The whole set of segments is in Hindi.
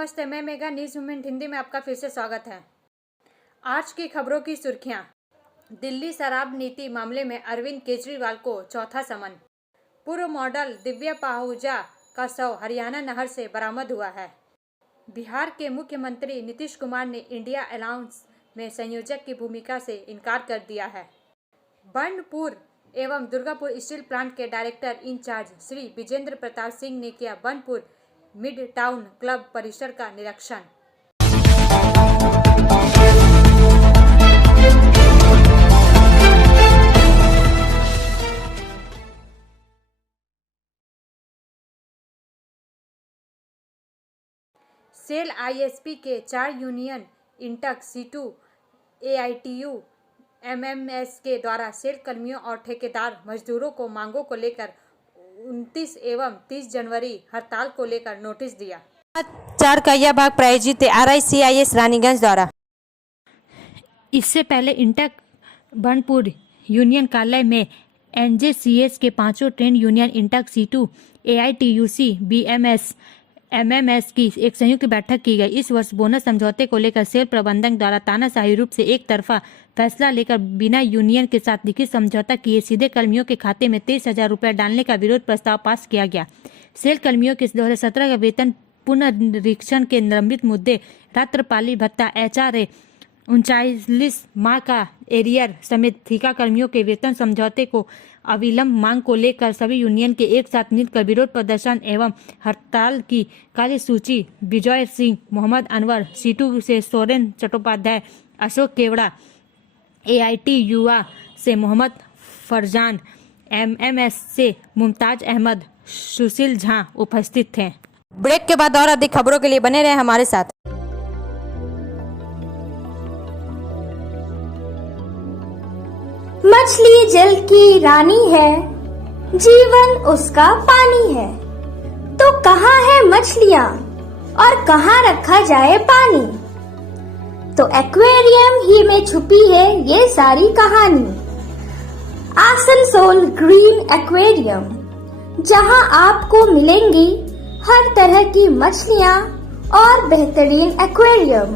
नमस्ते, मैं मेगा न्यूज़ मूवमेंट हिंदी में आपका फिर से स्वागत है। आज की खबरों की सुर्खियां। दिल्ली शराब नीति मामले में अरविंद केजरीवाल को चौथा समन। पूर्व मॉडल दिव्या पाहुजा का शव हरियाणा नहर से बरामद हुआ है। बिहार के मुख्यमंत्री नीतीश कुमार ने इंडिया अलायंस में संयोजक की भूमिका से इनकार कर दिया है। बर्नपुर एवं दुर्गापुर स्टील प्लांट के डायरेक्टर इंचार्ज श्री विजेंद्र प्रताप सिंह ने किया बर्नपुर मिड टाउन क्लब परिसर का निरीक्षण। सेल आईएसपी के 4 यूनियन इंटक सीटू एआईटीयू एमएमएस के द्वारा सेल कर्मियों और ठेकेदार मजदूरों को मांगों को लेकर 29 एवं 30 जनवरी हड़ताल को लेकर नोटिस दिया। 4 का यह भाग प्रायोजित RICIS रानीगंज द्वारा। इससे पहले इंटक बर्नपुर यूनियन कार्यालय में NJCS के 5 trade union INTUC C2 AITUC BMS MMS की एक संयुक्त बैठक की गई। इस वर्ष बोनस समझौते को लेकर सेल प्रबंधक द्वारा तानाशाही रूप से एक तरफा फैसला लेकर बिना यूनियन के साथ लिखित समझौता किए सीधे कर्मियों के खाते में 23,000 रुपये डालने का विरोध प्रस्ताव पास किया गया। सेल कर्मियों के 2017 का वेतन पुनरीक्षण के लंबित मुद्दे, रात्रपाली भत्ता, HRA 39 माह का एरियर समेत ठेका कर्मियों के वेतन समझौते को अविलंब मांग को लेकर सभी यूनियन के एक साथ मिलकर विरोध प्रदर्शन एवं हड़ताल की कार्यसूची विजय सिंह, मोहम्मद अनवर, सीटू से सोरेन चट्टोपाध्याय, अशोक केवड़ा, AIT युवा से मोहम्मद फरजान, MMS से मुमताज अहमद, सुशील झा उपस्थित थे। ब्रेक के बाद और अधिक खबरों के लिए बने रहे हमारे साथ। मछली जल की रानी है, जीवन उसका पानी है। तो कहाँ है मछलियाँ और कहाँ रखा जाए पानी? तो एक्वेरियम ही में छुपी है ये सारी कहानी। आसनसोल ग्रीन एक्वेरियम, जहाँ आपको मिलेंगी हर तरह की मछलियाँ और बेहतरीन एक्वेरियम।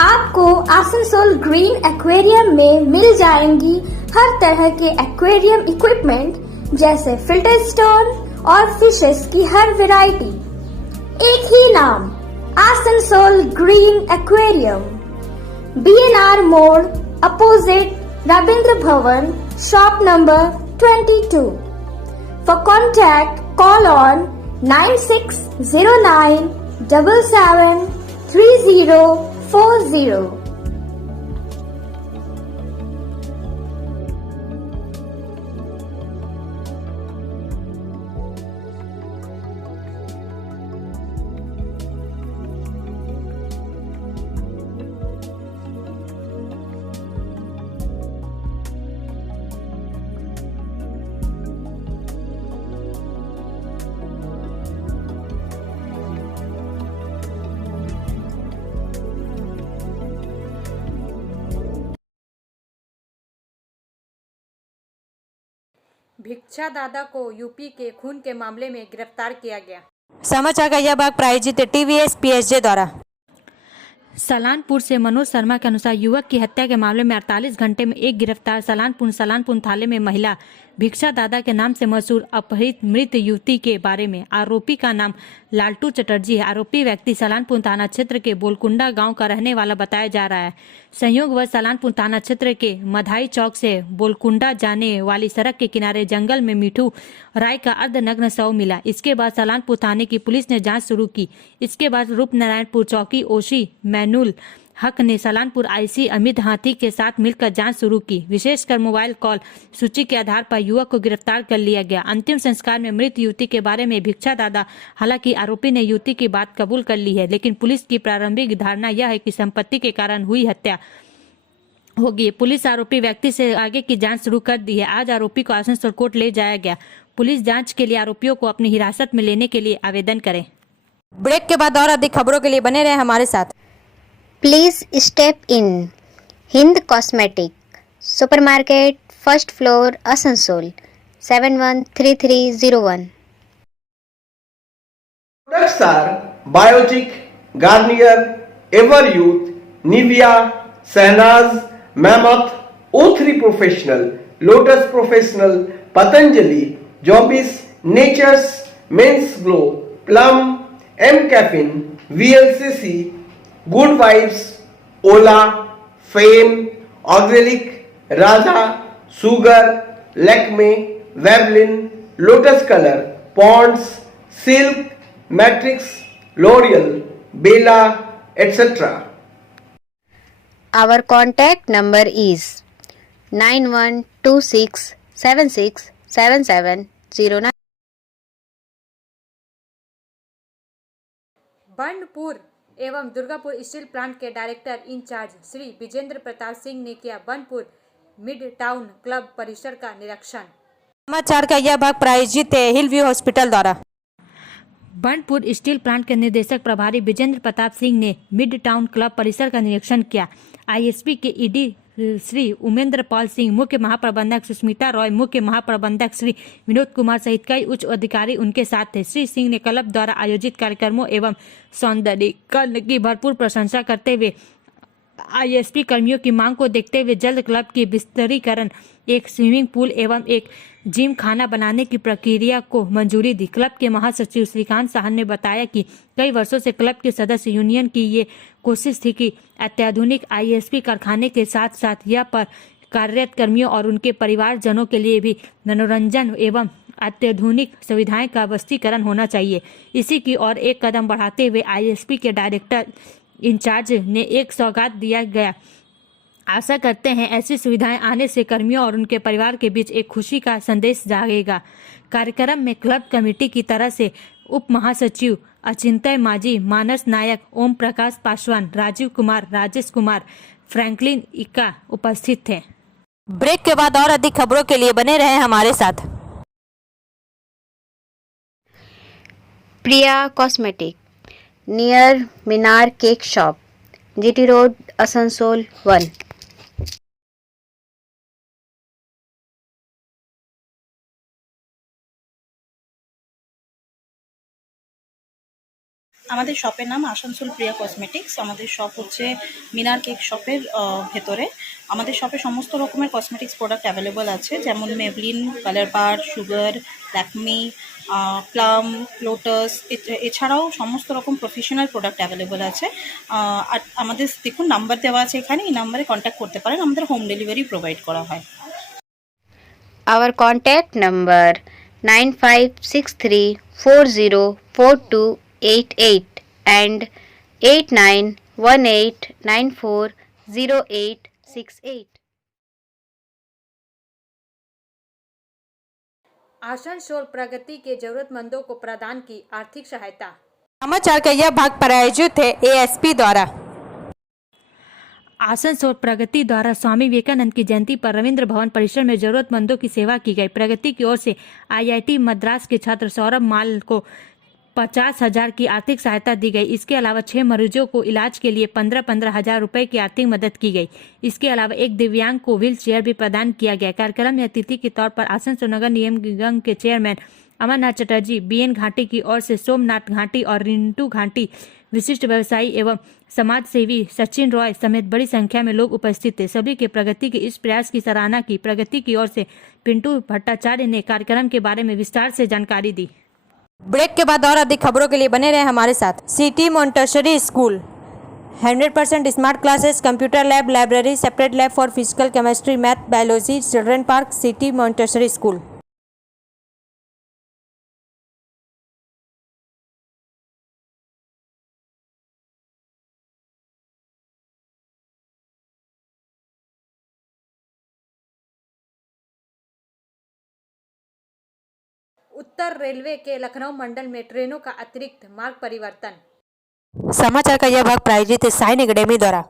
आपको आसनसोल ग्रीन एक्वेरियम में मिल जाएंगी हर तरह के एक्वेरियम इक्विपमेंट जैसे फिल्टर स्टोन और फिशेस की हर वैरायटी। एक ही नाम, आसनसोल ग्रीन एक्वेरियम। BNR मोड़ opposite Ravindra Bhavan, shop number 22। For contact call on 9609 77 3040। भिक्षा दादा को यूपी के खून के मामले में गिरफ्तार किया गया। समाचार का यह भाग प्रायोजित TVS PSJ द्वारा। सलानपुर से मनोज शर्मा के अनुसार युवक की हत्या के मामले में 48 घंटे में एक गिरफ्तार। सलानपुर थाने में महिला भिक्षा दादा के नाम से मशहूर अपहृत मृत युवती के बारे में। आरोपी का नाम लालटू चटर्जी है। आरोपी व्यक्ति सलानपुर थाना क्षेत्र के बोलकुंडा गांव का रहने वाला बताया जा रहा है। संयोगवश सलानपुर थाना क्षेत्र के मधाई चौक से बोलकुंडा जाने वाली सड़क के किनारे जंगल में मिठू राय का अर्धनग्न शव मिला। इसके बाद सलानपुर थाने की पुलिस ने जांच शुरू की। इसके बाद रूपनारायणपुर चौकी ओशी मैनुल हक ने सलानपुर IC अमित हाथी के साथ मिलकर जांच शुरू की। विशेषकर मोबाइल कॉल सूची के आधार पर युवक को गिरफ्तार कर लिया गया। अंतिम संस्कार में मृत युवती के बारे में भिक्षा दादा, हालांकि आरोपी ने युवती की बात कबूल कर ली है, लेकिन पुलिस की प्रारंभिक धारणा यह है कि संपत्ति के कारण हुई हत्या होगी। पुलिस आरोपी व्यक्ति से आगे की जांच शुरू कर दी है। आज आरोपी को आसनसोल कोर्ट ले जाया गया। पुलिस जांच के लिए आरोपियों को अपनी हिरासत में लेने के लिए आवेदन करे। ब्रेक के बाद और अधिक खबरों के लिए बने रहे हमारे साथ। Please step in. Hind Cosmetic, Supermarket, First Floor, Asansol, 713301. Products are Biotic, Garnier, Ever Youth, Nivea, Shahnaz, Mamaearth, O3 Professional, Lotus Professional, Patanjali, जॉबिस, Nature's, Men's Glow, Plum, M Caffeine, VLCC, Good Vibes, Olay, Fem, Organic, Radha, Sugar, Lakme, वेवलिन, Lotus Colour, Pond's, Silk, Matrix, L'Oreal, Bella, etc. Our contact number is 9126767709. Burnpur एवं दुर्गापुर स्टील प्लांट के डायरेक्टर इंचार्ज श्री विजेंद्र प्रताप सिंह ने किया बनपुर मिड टाउन क्लब परिसर का निरीक्षण। समाचार का यह भाग प्रायोजित है हिल व्यू हॉस्पिटल द्वारा। बनपुर स्टील प्लांट के निदेशक प्रभारी विजेंद्र प्रताप सिंह ने मिड टाउन क्लब परिसर का निरीक्षण किया। आईएसपी के ईडी श्री उमेंद्र पाल सिंह, मुख्य महाप्रबंधक सुष्मिता रॉय, मुख्य महाप्रबंधक श्री विनोद कुमार सहित कई उच्च अधिकारी उनके साथ थे। श्री सिंह ने क्लब द्वारा आयोजित कार्यक्रमों एवं सौंदर्यीकरण की भरपूर प्रशंसा करते हुए आईएसपी कर्मियों की मांग को देखते हुए जल्द क्लब की विस्तारीकरण, एक स्विमिंग पूल एवं एक जिम खाना बनाने की प्रक्रिया को मंजूरी दी। क्लब के महासचिव श्रीकांत साहन ने बताया कि कई वर्षों से क्लब के सदस्य यूनियन की ये कोशिश थी कि अत्याधुनिक आईएसपी कारखाने के साथ साथ यह पर कार्यरत कर्मियों और उनके परिवारजनों के लिए भी मनोरंजन एवं अत्याधुनिक सुविधाएं का वस्तीकरण होना चाहिए। इसी की ओर एक कदम बढ़ाते हुए आईएसपी के डायरेक्टर इंचार्ज ने एक सौगात दिया गया। आशा करते हैं ऐसी सुविधाएं आने से कर्मियों और उनके परिवार के बीच एक खुशी का संदेश जागेगा। कार्यक्रम में क्लब कमेटी की तरफ से उप महासचिव अचिंत्य माझी, मानस नायक, ओम प्रकाश पासवान, राजीव कुमार, राजेश कुमार, फ्रैंकलिन इक्का उपस्थित थे। ब्रेक के बाद और अधिक खबरों के लिए बने रहें हमारे साथ। Priya cosmetic near Minar cake shop, GT road, Asansol 1। আমাদের শপের নাম আসানসোল প্রিয়া কসমেটিক্স। আমাদের শপ হচ্ছে মিনার কেক শপের ভেতরে। আমাদের শপে সমস্ত রকমের কসমেটিক্স প্রোডাক্ট অ্যাভেলেবল আছে, যেমন মেবলিন, কালার বার, সুগার, ল্যাকমি, প্লাম, লোটাস, এছাড়াও সমস্ত রকম প্রফেশনাল প্রোডাক্ট অ্যাভেলেবল আছে। আর আমাদের দেখুন নাম্বার দেওয়া আছে এখানে, এই নাম্বারে কন্ট্যাক্ট করতে পারেন। আমাদের হোম ডেলিভারি প্রোভাইড করা হয়। Our contact number 9563404288 and 8918940868। Asansol प्रगति के जरूरतमंदों को प्रदान की आर्थिक सहायता। समाचार का यह भाग प्रायोजित है एएसपी द्वारा। आसनसोल प्रगति द्वारा स्वामी विवेकानंद की जयंती पर रविंद्र भवन परिसर में जरूरतमंदों की सेवा की गई। प्रगति की ओर से आईआईटी मद्रास के छात्र सौरभ माल को 50,000 की आर्थिक सहायता दी गई। इसके अलावा 6 मरीजों को इलाज के लिए 15,000 रुपए की आर्थिक मदद की गई। इसके अलावा एक दिव्यांग को व्हील चेयर भी प्रदान किया गया। कार्यक्रम में अतिथि के तौर पर आसनसोल नगर निगम के चेयरमैन अमरनाथ चटर्जी, BN घाटी की ओर से सोमनाथ घाटी और रिंटू घाटी, विशिष्ट व्यवसायी एवं समाज सेवी सचिन रॉय समेत बड़ी संख्या में लोग उपस्थित थे। सभी के प्रगति के इस प्रयास की सराहना की। प्रगति की ओर से पिंटू भट्टाचार्य ने कार्यक्रम के बारे में विस्तार से जानकारी दी। ब्रेक के बाद और अधिक खबरों के लिए बने रहें हमारे साथ। City Montessori school 100% smart classes, computer lab, library, separate lab for physical, chemistry, math, biology, children park, city Montessori school. Uttar railway के लखनऊ मंडल में ट्रेनों का अतिरिक्त मार्ग परिवर्तन। समाचार का यह भाग प्रायोजित है साइन एकेडमी द्वारा।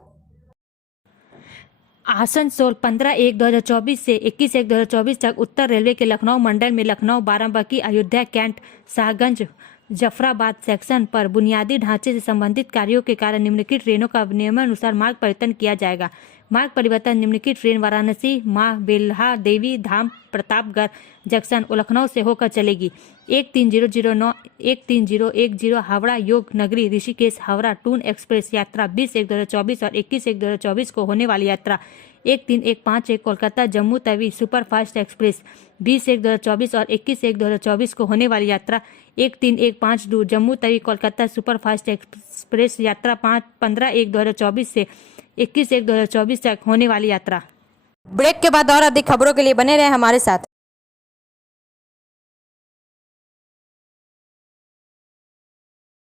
आसनसोल 15/1/2024 से 21/1/2024 तक उत्तर रेलवे के लखनऊ मंडल में लखनऊ, बाराबंकी, अयोध्या कैंट, शाहगंज, जफराबाद सेक्शन पर बुनियादी ढांचे से संबंधित कार्यों के कारण निम्नलिखित ट्रेनों का नियमानुसार मार्ग परिवर्तन किया जाएगा। मार्ग परिवर्तन निम्नलिखित ट्रेन वाराणसी, माँ बेल्हा देवी धाम, प्रतापगढ़ जंक्शन, लखनऊ से होकर चलेगी। 13009 13010 हावड़ा योग नगरी ऋषिकेश हावड़ा टून एक्सप्रेस यात्रा 20/1/2024 और 21/1/2024 को होने वाली यात्रा 13151 कोलकाता जम्मू तवी सुपरफास्ट एक्सप्रेस 20/1/2024 और 21/1/2024 को होने वाली यात्रा 13152 जम्मू तवी कोलकाता सुपरफास्ट एक्सप्रेस यात्रा 15/1/2024 से 21/1/2024 तक होने वाली यात्रा। ब्रेक के बाद और अधिक खबरों के लिए बने रहे हमारे साथ।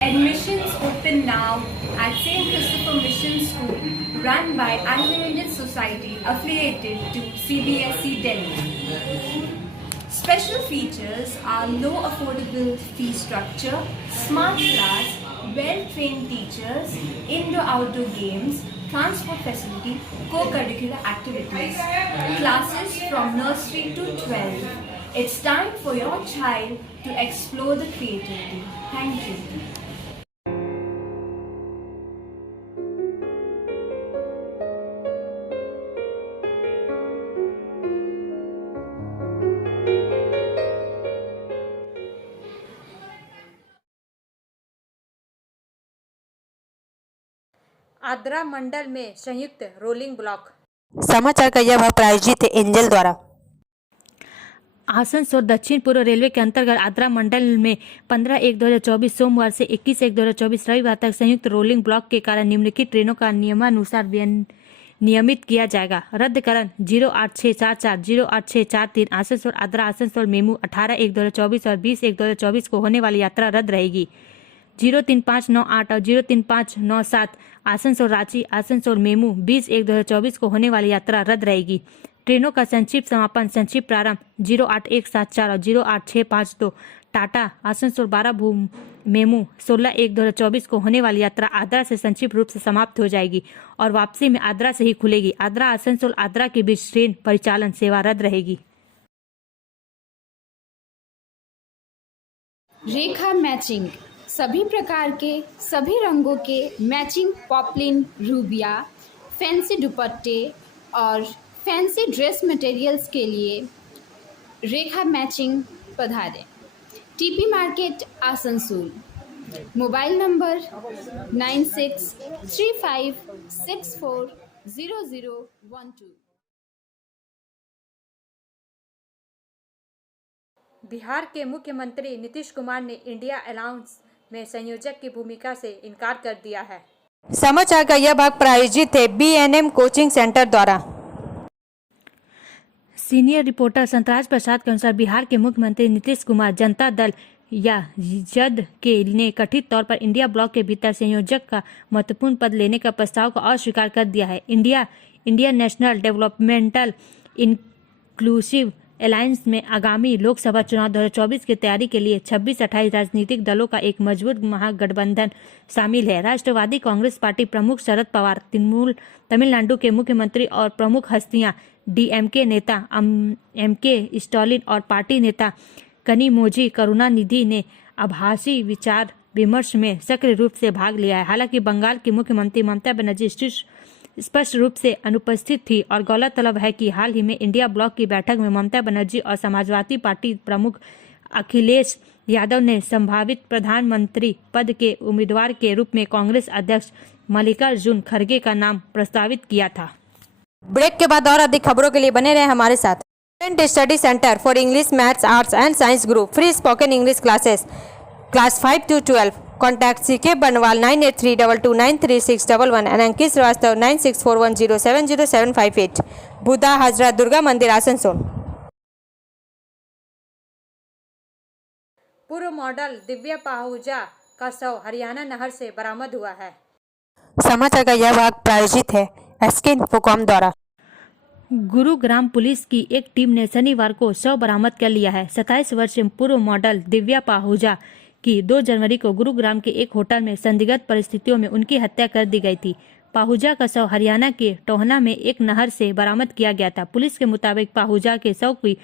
Admissions open now at St. Christopher Mission School, run by Anglo-Indian Society affiliated to CBSE Delhi. Special features are low affordable fee structure, smart class, well-trained teachers, indoor-outdoor games, transport facility, co-curricular activities, classes from nursery to 12. It's time for your child to explore the creativity. Thank you. Adra मंडल में संयुक्त रोलिंग ब्लॉक। समाचार का यह भाग प्रायोजित है एंजल द्वारा। आसनसोल दक्षिण पूर्व रेलवे के अंतर्गत आद्रा मंडल में 15/1/2024 सोमवार से 21/1/2024 रविवार तक संयुक्त रोलिंग ब्लॉक के कारण निम्नलिखित ट्रेनों का नियमानुसार नियमित किया जाएगा। रद्दकरण 08644 08643 आसनसोल आद्रा आसनसोल मेमू 18/1/2024 और 20/1/2024 को होने वाली यात्रा रद्द रहेगी। 03598 और 03597 आसनसोल रांची आसनसोल मेमू 20/1/2024 को होने वाली यात्रा रद्द रहेगी। ट्रेनों का संक्षिप्त समापन संक्षिप्त प्रारंभ 08174 और 08652 टाटा आसनसोल 12 मेमू 16/1/2024 को होने वाली यात्रा आद्रा से संक्षिप्त रूप से समाप्त हो जाएगी और वापसी में आद्रा से ही खुलेगी। आद्रा आसनसोल आद्रा के बीच ट्रेन परिचालन सेवा रद्द रहेगी। रेखा मैचिंग सभी प्रकार के सभी रंगों के मैचिंग पॉपलिन रूबिया फैंसी दुपट्टे और फैंसी ड्रेस मटेरियल्स के लिए रेखा मैचिंग पधारें। TP market Asansol. Mobile number 9635640012। Bihar के मुख्यमंत्री नीतीश कुमार ने इंडिया अलाउंस में संयोजक की भूमिका से इनकार कर दिया है। समाचार का यह भाग प्रायोजित है BNM कोचिंग सेंटर द्वारा। सीनियर रिपोर्टर संतराज प्रसाद के अनुसार बिहार के मुख्यमंत्री नीतीश कुमार जनता दल या जद के ने कथित तौर पर इंडिया ब्लॉक के भीतर संयोजक का महत्वपूर्ण पद लेने का प्रस्ताव को अस्वीकार कर दिया है। India national developmental inclusive alliance में आगामी लोकसभा चुनाव 2024 की तैयारी के लिए 26-28 राजनीतिक दलों का एक मजबूत महागठबंधन शामिल है। राष्ट्रवादी कांग्रेस पार्टी प्रमुख शरद पवार, तमिलनाडु के मुख्यमंत्री और प्रमुख हस्तियां DMK नेता MK स्टालिन और पार्टी नेता कनिमोझी करुणानिधि ने आभासी विचार विमर्श में सक्रिय रूप से भाग लिया है। हालांकि बंगाल की मुख्यमंत्री ममता बनर्जी स्पष्ट रूप से अनुपस्थित थी और गौरतलब है कि हाल ही में इंडिया ब्लॉक की बैठक में ममता बनर्जी और समाजवादी पार्टी प्रमुख अखिलेश यादव ने संभावित प्रधानमंत्री पद के उम्मीदवार के रूप में कांग्रेस अध्यक्ष मल्लिकार्जुन खड़गे का नाम प्रस्तावित किया था। ब्रेक के बाद और अधिक खबरों के लिए बने रहे हमारे साथ। Student study centre for English maths arts and science group free spoken English classes class 5 to 12। Contact CK बनवाल 9832293611 एंड अंकित श्रीवास्तव 9641070758। बुधा हाजरा दुर्गा मंदिर आसनसोल। पूर्व मॉडल दिव्या पाहुजा का शव हरियाणा नहर से बरामद हुआ है। समाचार का यह भाग प्रायोजित है SK इन्फोकॉम द्वारा। गुरुग्राम पुलिस की एक टीम ने शनिवार को शव बरामद कर लिया है। 27 वर्षीय पूर्व मॉडल दिव्या पाहुजा की 2 जनवरी को गुरुग्राम के एक होटल में संदिग्ध परिस्थितियों में उनकी हत्या कर दी गई थी। पाहुजा का शव हरियाणा के टोहना में एक नहर से बरामद किया गया था। पुलिस के मुताबिक पाहुजा के शव की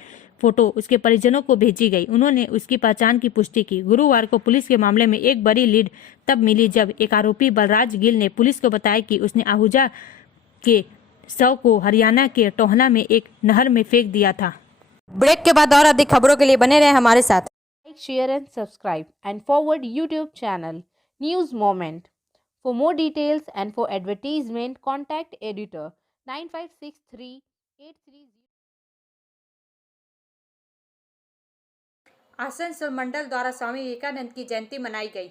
फोटो उसके परिजनों को भेजी गई। उन्होंने उसकी पहचान की पुष्टि की। गुरुवार को पुलिस के मामले में एक बड़ी लीड तब मिली जब एक आरोपी बलराज गिल ने पुलिस को बताया कि उसने आहूजा के शव को हरियाणा के टोहना में एक नहर में फेंक दिया था। ब्रेक के बाद और अधिक खबरों के लिए बने रहे हमारे साथ। Like, share and subscribe and forward YouTube channel News Moment. For more details and for advertisement, contact editor 956383. Asansol मंडल द्वारा स्वामी विवेकानंद की जयंती मनाई गई।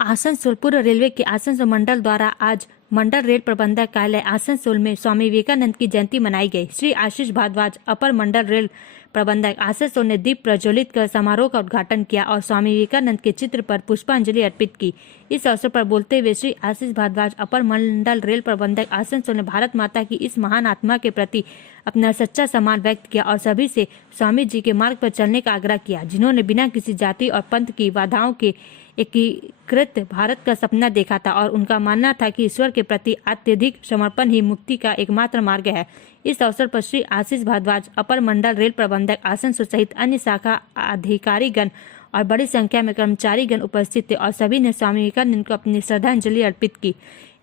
आसनसोल पूर्व रेलवे के आसनसोल मंडल द्वारा आज मंडल रेल प्रबंधक कार्यालय आसनसोल में स्वामी विवेकानंद की जयंती मनाई गई। श्री आशीष भारद्वाज अपर मंडल रेल प्रबंधक आसनसोल ने दीप प्रज्वलित कर समारोह का उद्घाटन किया और स्वामी विवेकानंद के चित्र पर पुष्पांजलि अर्पित की। इस अवसर पर बोलते हुए श्री आशीष भारद्वाज अपर मंडल रेल प्रबंधक आसनसोल ने भारत माता की इस महान आत्मा के प्रति अपना सच्चा सम्मान व्यक्त किया और सभी से स्वामी जी के मार्ग पर चलने का आग्रह किया, जिन्होंने बिना किसी जाति और पंथ की बाधाओं के एकीकृत भारत का सपना देखा था और उनका मानना था कि ईश्वर के प्रति अत्यधिक समर्पण ही मुक्ति का एकमात्र मार्ग है। इस अवसर पर श्री आशीष भारद्वाज अपर मंडल रेल प्रबंधक आसनसोल सहित अन्य शाखा अधिकारीगण और बड़ी संख्या में कर्मचारीगण उपस्थित थे और सभी ने स्वामी विवेकानंद को अपनी श्रद्धांजलि अर्पित की।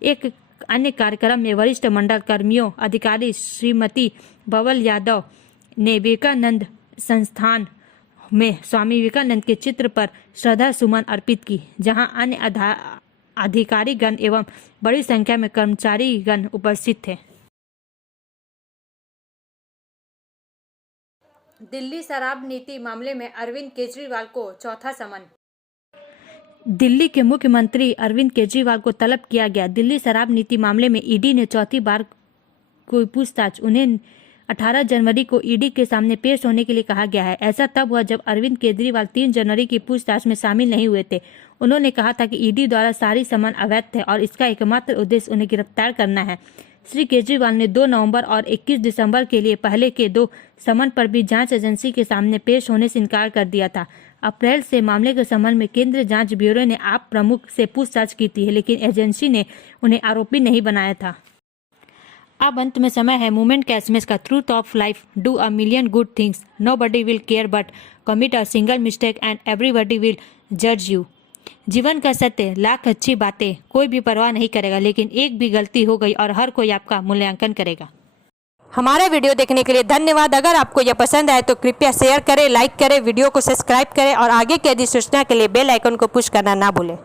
एक अन्य कार्यक्रम में वरिष्ठ मंडल कर्मियों अधिकारी श्रीमती बबल यादव ने विवेकानंद संस्थान में स्वामी विवेकानंद के चित्र पर श्रद्धा सुमन अर्पित की, जहां अन्य अधिकारीगण एवं बड़ी संख्या में कर्मचारीगण उपस्थित थे। दिल्ली शराब नीति मामले में अरविंद केजरीवाल को चौथा समन। दिल्ली के मुख्यमंत्री अरविंद केजरीवाल को तलब किया गया। दिल्ली शराब नीति मामले में ईडी ने चौथी बार कोई पूछताछ उन्हें 18 जनवरी को ईडी के सामने पेश होने के लिए कहा गया है। ऐसा तब हुआ जब अरविंद केजरीवाल 3 जनवरी की पूछताछ में शामिल नहीं हुए थे। उन्होंने कहा था कि ईडी द्वारा सारी समन अवैध थे और इसका एकमात्र उद्देश्य उन्हें गिरफ्तार करना है। श्री केजरीवाल ने 2 नवंबर और 21 दिसंबर के लिए पहले के 2 समन पर भी जांच एजेंसी के सामने पेश होने से इनकार कर दिया था। अप्रैल से मामले के संबंध में केंद्रीय जांच ब्यूरो ने आप प्रमुख से पूछताछ की थी, लेकिन एजेंसी ने उन्हें आरोपी नहीं बनाया था। अब अंत में समय है मूवमेंट का एसएमएस का। Truth of life, do a million good things, nobody will care but commit a single mistake and everybody will जज यू। जीवन का सत्य, लाख अच्छी बातें, कोई भी परवाह नहीं करेगा, लेकिन एक भी गलती हो गई और हर कोई आपका मूल्यांकन करेगा। हमारे वीडियो देखने के लिए धन्यवाद। अगर आपको यह पसंद आए तो कृपया शेयर करें, लाइक करें, वीडियो को सब्सक्राइब करें और आगे की अधिसूचना के लिए बेल आइकन को पुश करना ना भूलें।